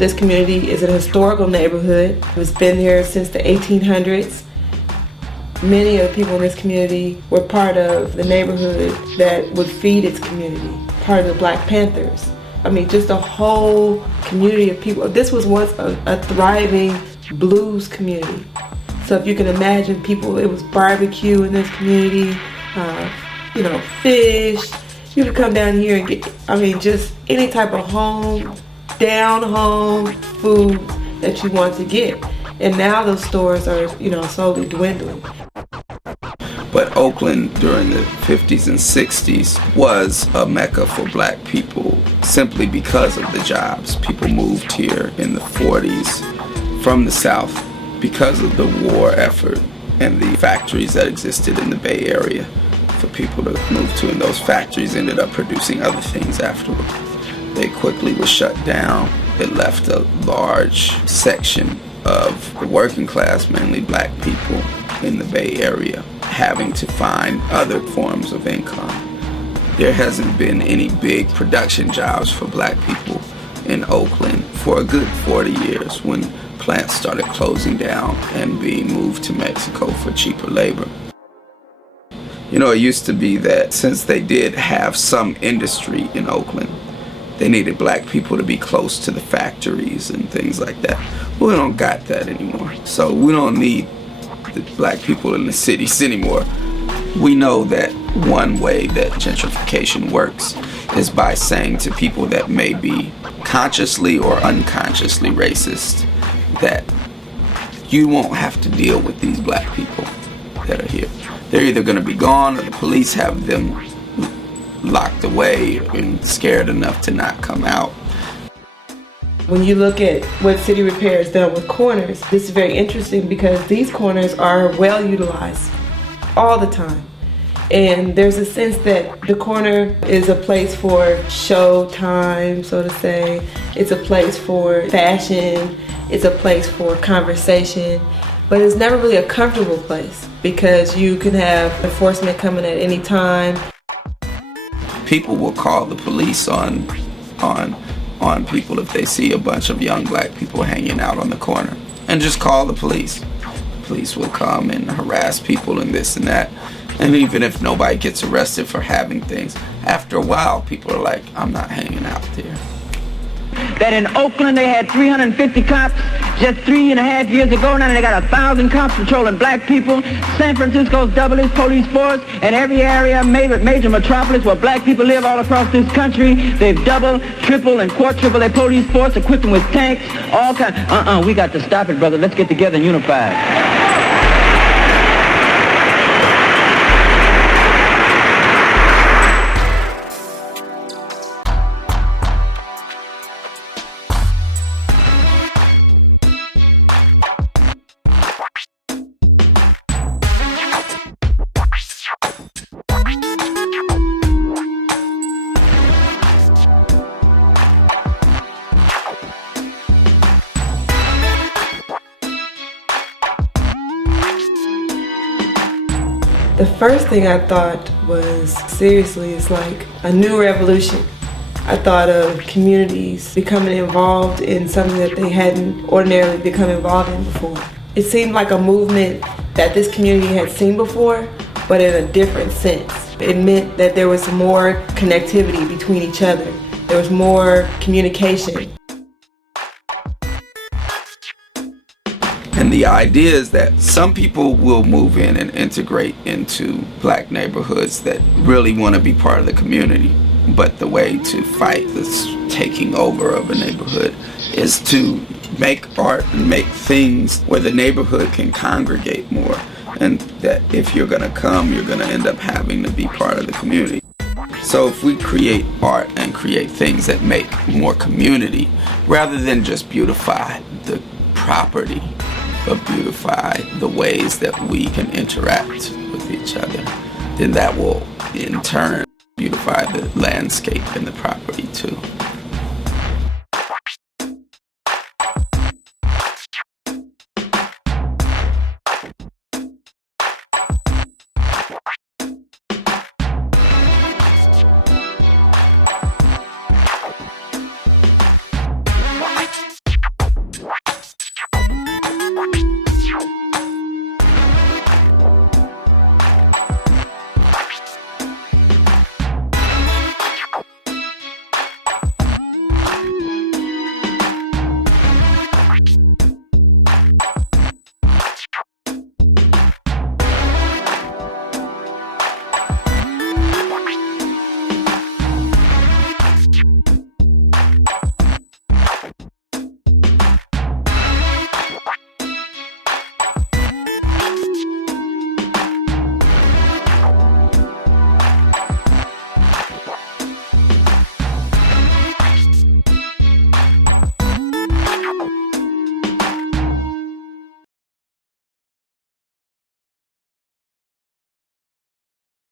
This community is a historical neighborhood. It's been here since the 1800s. Many of the people in this community were part of the neighborhood that would feed its community, part of the Black Panthers. I mean, just a whole community of people. This was once a thriving blues community. So if you can imagine people, it was barbecue in this community, fish. You could come down here and get, just any type of down home food that you want to get. And now those stores are, slowly dwindling. But Oakland during the 50s and 60s was a mecca for Black people simply because of the jobs. People moved here in the 40s from the South because of the war effort and the factories that existed in the Bay Area for people to move to. And those factories ended up producing other things afterward. They quickly were shut down. It left a large section of the working class, mainly Black people in the Bay Area, having to find other forms of income. There hasn't been any big production jobs for Black people in Oakland for a good 40 years when plants started closing down and being moved to Mexico for cheaper labor. It used to be that since they did have some industry in Oakland, they needed Black people to be close to the factories and things like that. We don't got that anymore. So we don't need the Black people in the cities anymore. We know that one way that gentrification works is by saying to people that may be consciously or unconsciously racist that you won't have to deal with these Black people that are here. They're either going to be gone or the police have them locked away and scared enough to not come out. When you look at what City Repair has done with corners, this is very interesting because these corners are well utilized all the time. And there's a sense that the corner is a place for show time, so to say. It's a place for fashion. It's a place for conversation. But it's never really a comfortable place because you can have enforcement coming at any time. People will call the police on people if they see a bunch of young Black people hanging out on the corner, and just call the police. The police will come and harass people and this and that. And even if nobody gets arrested for having things, after a while people are like, I'm not hanging out there. That in Oakland they had 350 cops just 3.5 years ago. Now they got 1,000 cops patrolling Black people. San Francisco's doubled its police force, and every area, major metropolis where Black people live all across this country, they've doubled, tripled, and quadrupled their police force, equipped them with tanks, all kinds. We got to stop it, brother. Let's get together and unify. The first thing I thought was, seriously, it's like a new revolution. I thought of communities becoming involved in something that they hadn't ordinarily become involved in before. It seemed like a movement that this community had seen before, but in a different sense. It meant that there was more connectivity between each other. There was more communication. And the idea is that some people will move in and integrate into Black neighborhoods that really want to be part of the community. But the way to fight this taking over of a neighborhood is to make art and make things where the neighborhood can congregate more. And that if you're going to come, you're going to end up having to be part of the community. So if we create art and create things that make more community, rather than just beautify the property, but beautify the ways that we can interact with each other, then that will in turn beautify the landscape and the property too.